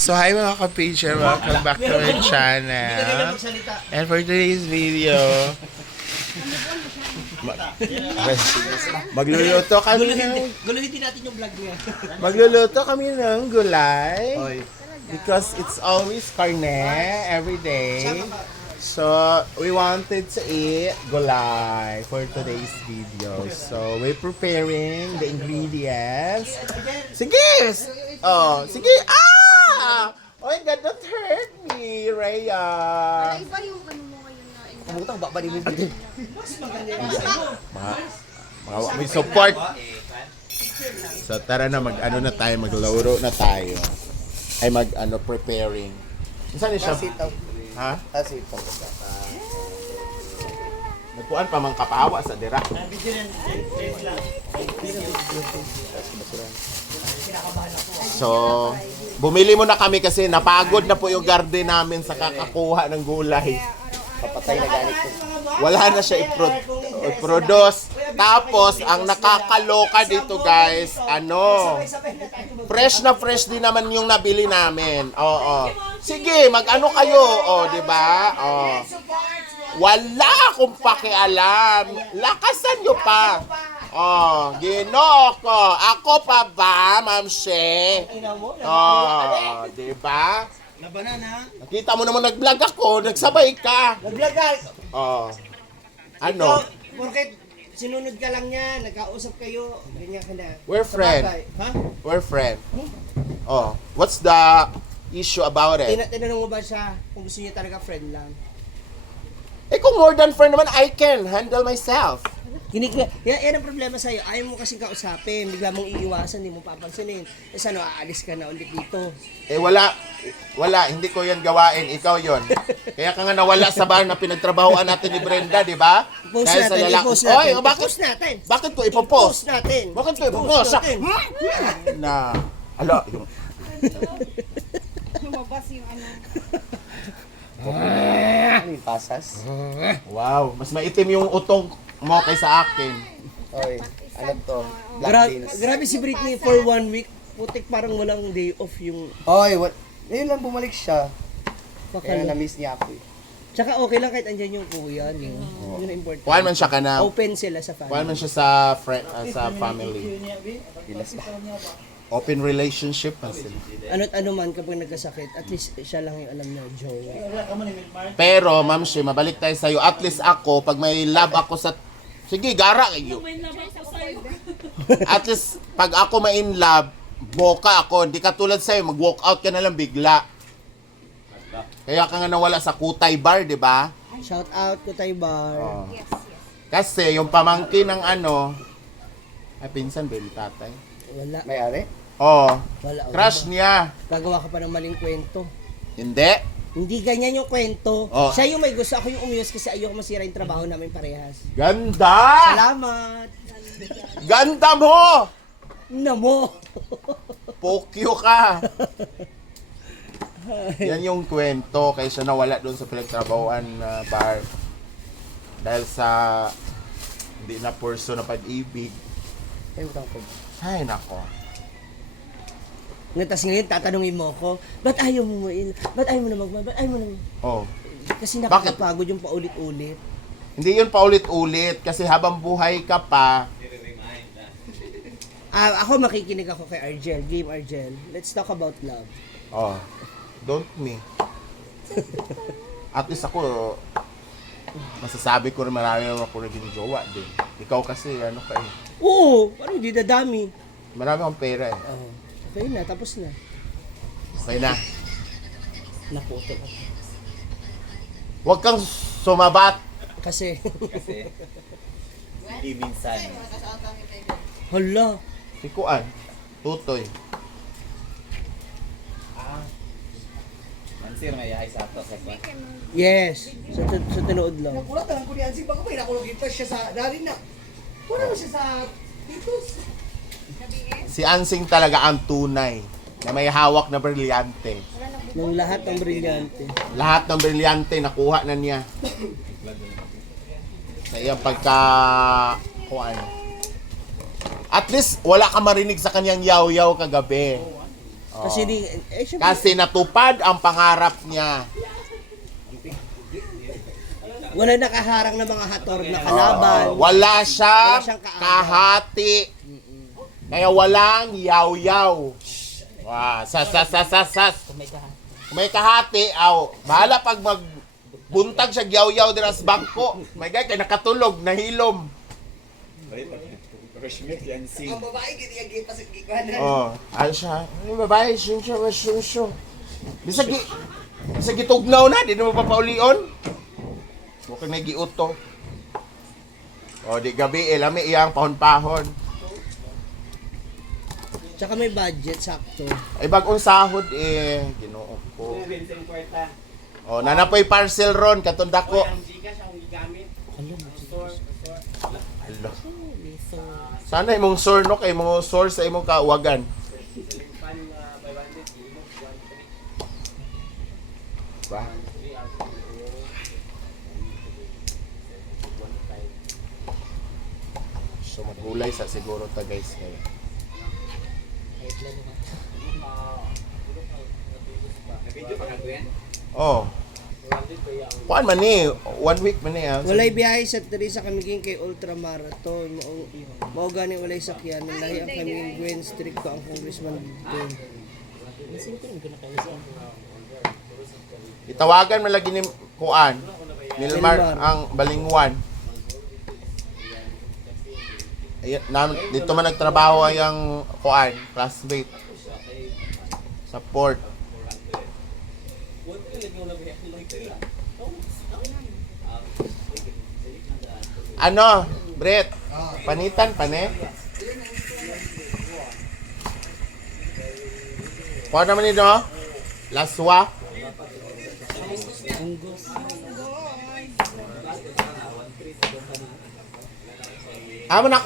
So hi mga ka-pager, welcome back to my channel. And for today's video, magluluto kami ng Guluhin natin yung vlog niya. magluluto kami ng gulay because it's always carne every day. So we wanted to eat gulay for today's video. So we're preparing the ingredients. Sige! Oh, sige! Ah! Oh my God, don't hurt me, Rhea. Iba yung ano mo ngayon na Kumutang ba ni mo din? May support. So tara na, mag-ano na tayo, maglaro na tayo. Ay mag-ano, preparing. Saan siya? Ha? Asito. Nagkuhan pa mang kapawa sa dira. So, bumili muna kami kasi napagod na po yung garden namin sa kakakuha ng gulay. Papatay na galit ko. Wala na siya i-produce. Tapos, ang nakakaloka dito guys, fresh na fresh din naman yung nabili namin. Oo. Sige, mag-ano kayo, di ba? Wala akong pakialam. Lakasan nyo pa. Ginoo ko. Ako pa ba, Ma'am She? Di ba? Labanan ha? Nakita mo naman nag-vlog ako, nagsabay ka. Nag-vlog ka! Ano? Porket sinunod ka lang niya, nagkausap kayo, ganyan ka na. We're friend. Sabagay, ha? We're friend. What's the issue about it? Tinanong mo ba siya kung gusto niya talaga friend lang? Kung more than friend naman, I can handle myself. Yan ang problema sa'yo. Ayaw mo kasing kausapin. Bigla mong iiwasan, hindi mo papansinin. Ano, aalis ka na ulit dito. Wala, hindi ko yan gawain. Ikaw yon. Kaya ka nga nawala sa bar na pinagtrabahoan natin ni Brenda, di ba? I-post Dahil natin, lalaki. i-post natin. Oy, I-post natin. Bakit ko ipopost? I-post natin. Bakit ko ipopost? natin. Yung lumabas yung ano. Ano yung pasas? wow, mas maitim yung utong mo kaysa akin. Oy, ano to? Grabe si Britney for 1 week. Putik parang walang day off yung... Oy, ngayon lang bumalik siya. Kaya Pakala. na-miss niya ako eh. Tsaka okay lang kahit andyan yung kuya niyo. Yun ang important. Kuhan man siya ka na. Open sila sa family. Kuhan man siya sa family. Pilas ba? Open relationship man sila. Ano't ano man kapag nagkasakit, at least siya lang yung alam niya, jowa. Pero, Ma'am Shi, mabalik tayo sa'yo. At least ako, pag may love ako sa... Sige, gara kayo. At least, pag ako may in love, boka ako. Hindi ka tulad sa'yo, mag-walk out ka na lang bigla. Kaya ka nga nawala sa Kutay Bar, di ba? Shout out ko tayo bar. Yes. Kasi yung pamangkin ng ay pinsan ba yung tatay? Wala. May-ari? Wala. Crush niya. Gagawa ka pa ng maling kwento. Hindi. Hindi ganyan yung kwento. Oh. Siya yung may gusto. Ako yung umiwas kasi ayoko masira yung trabaho namin parehas. Ganda! Salamat! Ganda mo! Namo! Pokyo ka! Yan yung kwento kaya siya nawala doon sa pinagtrabahoan na bar. Dahil sa hindi na purso na pag-ibig. Ay, utang ko. Ay, nako. Tapos ngayon, tatanungin mo ako, ba't ayaw mo ba't ayaw mo na ba't ayaw mo na Kasi nakakapagod yung paulit-ulit. Hindi yun paulit-ulit kasi habang buhay ka pa. Ako makikinig ako kay Argel, Game Argel. Let's talk about love. Don't me. At least ako, masasabi ko rin marami naman ako naging jowa din. Ikaw kasi, Oo, parang hindi dadami. marami akong pera eh. Okay na, tapos na. Okay na. Naputo ko. Huwag kang sumabat. Kasi, Hindi minsan. hala, Sikuan. Tutoy. Mansir may ay sa to sa kwan. yes, sa tinood lang. Nakulat na lang ko ni Ansing. Baka may nakulog ito siya sa dari na. Wala mo siya sa titos. Si Ansing talaga ang tunay na may hawak na brilyante. Ng lahat ng brilyante. Lahat ng brilyante nakuha na niya. Sa iyang kuan. At least wala ka marinig sa kanyang yaw-yaw kagabi. Kasi di, syempre, Kasi natupad ang pangarap niya. wala nakaharang na mga hator na kalaban. Wala siyang Wala siyang kaagad. kahati. Kaya walang yaw-yaw. Wow, sas. Kung may kahati, bahala pag magbuntag siya yaw-yaw din sa bangko. My God, kaya nakatulog, nahilom. Fresh milk yan si. Ang babae, gini-agay pa sa gigwanan. Ano siya? Ay, babae, shun. Bisa gitugnaw na, di na mo papaulion. Huwag kang nagiuto. Di gabi, lami iyang pahon-pahon. Tsaka may budget, sakto. Ay, bagong sahod ginoo ko. Nanapoy parcel ron, katunda ko. Alo. Sana imong sore no kay imong sore sa imong kauwagan. Ba? So magulay sa siguro ta guys kay. Oh. Kuan man ni, 1 week man ni. Walay biyahe sa Teresa kami kay ultramarathon. Mao gani walay sakyan lahi ang kami Gwen Street ko ang congressman doon. Itawagan man lagi ni kuan. Nilmar ang balingwan. Dito man nagtrabaho ang kuan, classmate. Sa port. Ano, Brett? Panitan pa ne? Kuha naman nito, laswa. Amo na,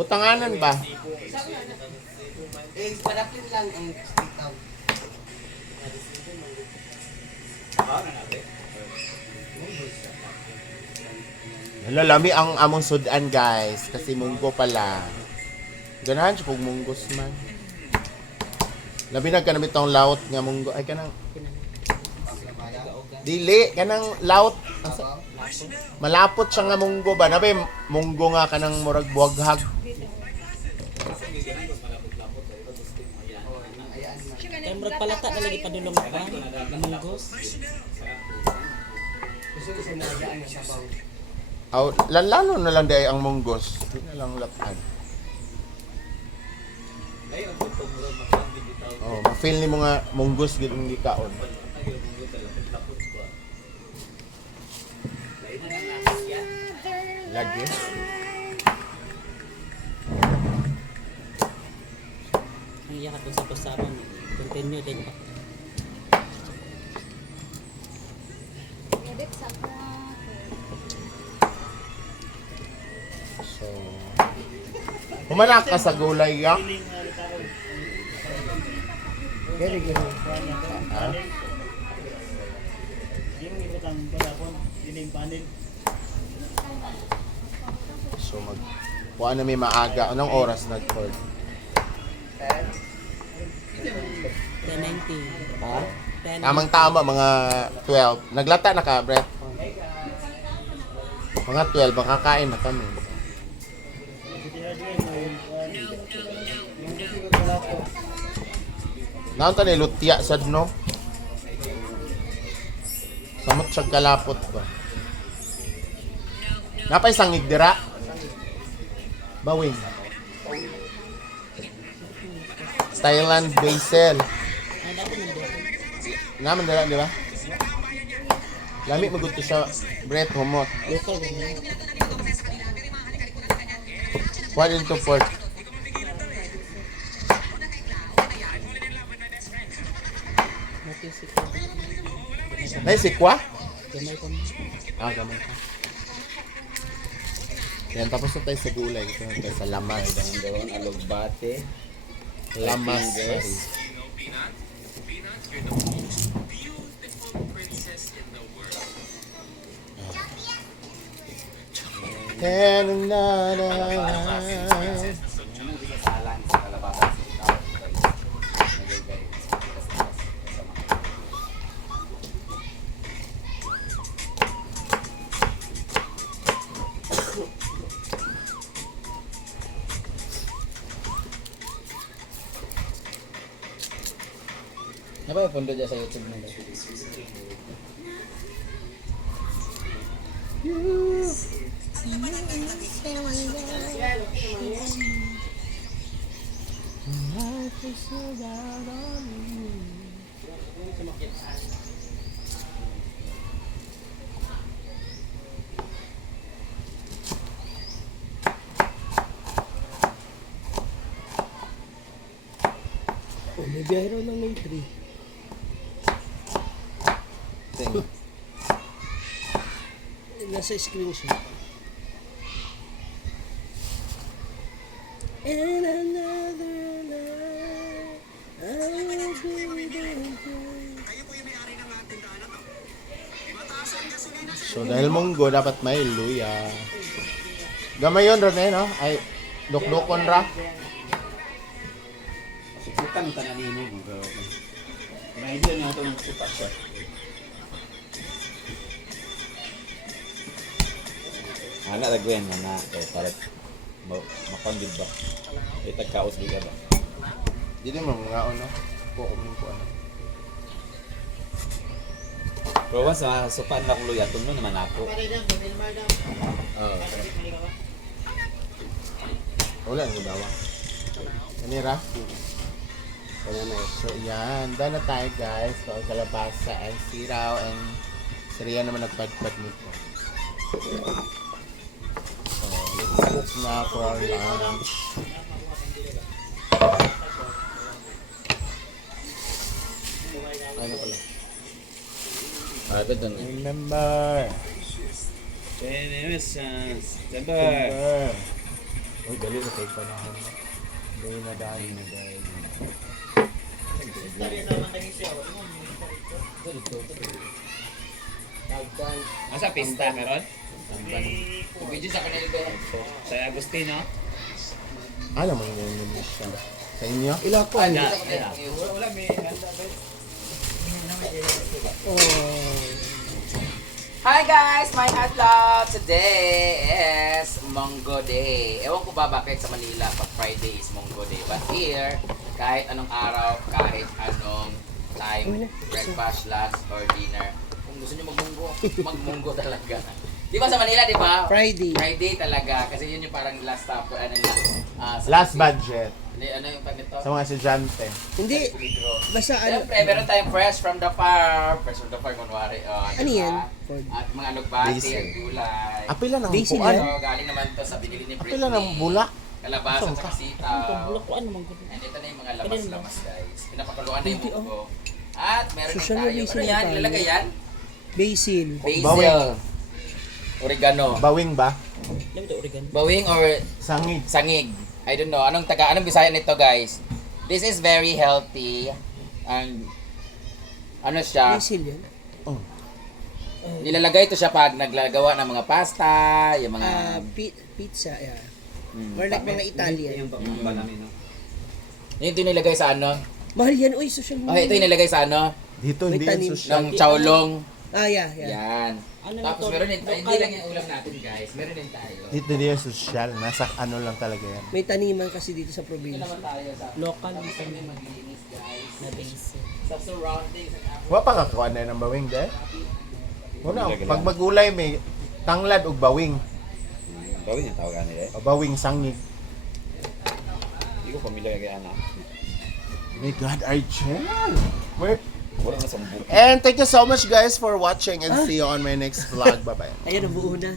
butanganan ba? Parapin lang ang street out. Lalami ang among sudan guys, kasi munggo pala. Ganahan siya kung munggos man. Labi na kanang bitong laut nga munggo. Ay kanang dili, kanang laut. Malapot siya nga munggo ba? Nabi, munggo nga kanang murag buwaghag. Kaya murag palata na lagi padulong pa. Namunggos. Gusto ko sinadaan na sabaw. Lalo na lang dahil ang munggos. Hindi na lang latan. Ma-feel ni mo nga munggos gid ang gikaon. Lagi. Ang iyak ako sa pasaban. Continue din pa. Edit sa ka. So, humanak ka sa gulay yak. Very good. Ha? So, kuha na may maaga. Anong oras nag-cord? 10:19. Ha? 10. Tamang-tama, mga 12. Naglata na ka, Brett? Mga 12, makakain na kami. Naon ta ni lutya sad no? Samot siyang kalapot ba? Napay sangig dira? Bawing. Thailand basil. Naman dira, di ba? Lami magusto siya, Brett, humot. Local din. What into pork? Natisik ko. Naisikwa? Gamay ko. Gamay ka. Yan, tapos na tayo sa gulay. Ito na tayo sa lamas. Ang gawang alugbate. Lamas. Sorry. And Salang sa kalabasan. Napapundo dyan sa YouTube nila. Oh, may biyahe raw ng May 3. Nasa screenshot. And another night, I will be there. So dahil munggo, dapat may luya. Gamay yun, Rene, no? Ay, dukdukon ra. Butang tananin mo. May idea na ito ng supas siya. Anak lagyan mana kay para mapanggid ba. Ay tagkaos biga ba. Di din mo mga ano. Kukumin ko ano. Pero once sa sopan na kulo yaton no naman ako. Oh. Wala ang dawa. Kanira. So yan, done na tayo guys. So kalabasa and siraw and Siriya naman nagpadpad nito. So let's cook na for our lunch. Ano pala? Ah, betul. Remember. Remember. Uy, dali na tayo panahon mo. Dali na dahil na dahil. Asa pista meron? Video sa kanila ko. Sa Agustino. Alam mo yun siya. Sa inyo? Ilako. Wala may Hi guys! My adlove! Today is Monggo Day. Ewan ko ba bakit sa Manila pag Friday is Monggo Day. But here, kahit anong araw, kahit anong time, breakfast, lunch, or dinner, kung gusto nyo magmunggo, magmunggo talaga. Di ba sa Manila, di ba? Friday. Friday talaga. Kasi yun yung parang last stop. Ano lang. Last budget. Ano yung pag nito? Sa mga estudyante. Hindi. Basta ano. Siyempre, meron tayong fresh from the farm. Fresh from the farm, kunwari. Ano diba? yan? At mga alugbati, Basil. ang gulay. Apila ng Basil puan. yan? So, galing naman to sa binili ni Britney. Apila ng bulak. Kalabasa Saan at ka? sitaw. Bulak ko ano man ko. And ito na yung mga lamas-lamas, guys. Pinapakuluan na yung munggo. At meron din Social tayo. basil Ano na yan? tayo. Ilalagay yan? Basil. Basil. Bawing. Oregano. Bawing ba? Alam ito, Oregon. Bawing or Sangig. sangig. I don't know. Anong Bisaya nito, guys? This is very healthy. And ano siya? Basil yan. Nilalagay ito siya pag naglagawa ng mga pasta, yung mga Pizza. Yeah. Or like mga Italian. pagmamba namin no. yun ito nilagay sa ano? Mahal yan. Uy, social media. Okay, ito yung nilagay sa ano? Dito May hindi yan tanim. social. Ng chowlong. Yeah. Yan. Ano Tapos na to? meron din, hindi lang yung ulam natin guys. Meron din tayo. Dito hindi yan social. Nasa ano lang talaga yan. May taniman kasi dito sa Ito probinsya. naman tayo sa Local kami maglinis guys. na base. Sa surroundings and Wa pa kakakuha na ng bawing dahil. Wala. Pag magulay may tanglad o bawing. Bawin yung tawagan nila O bawing sangig. Hindi ko pamilyar kay anak. My God, Archel! Wait. Wala na sa buko. And thank you so much guys for watching and see you on my next vlog. Bye-bye. Ayan, nabuo na.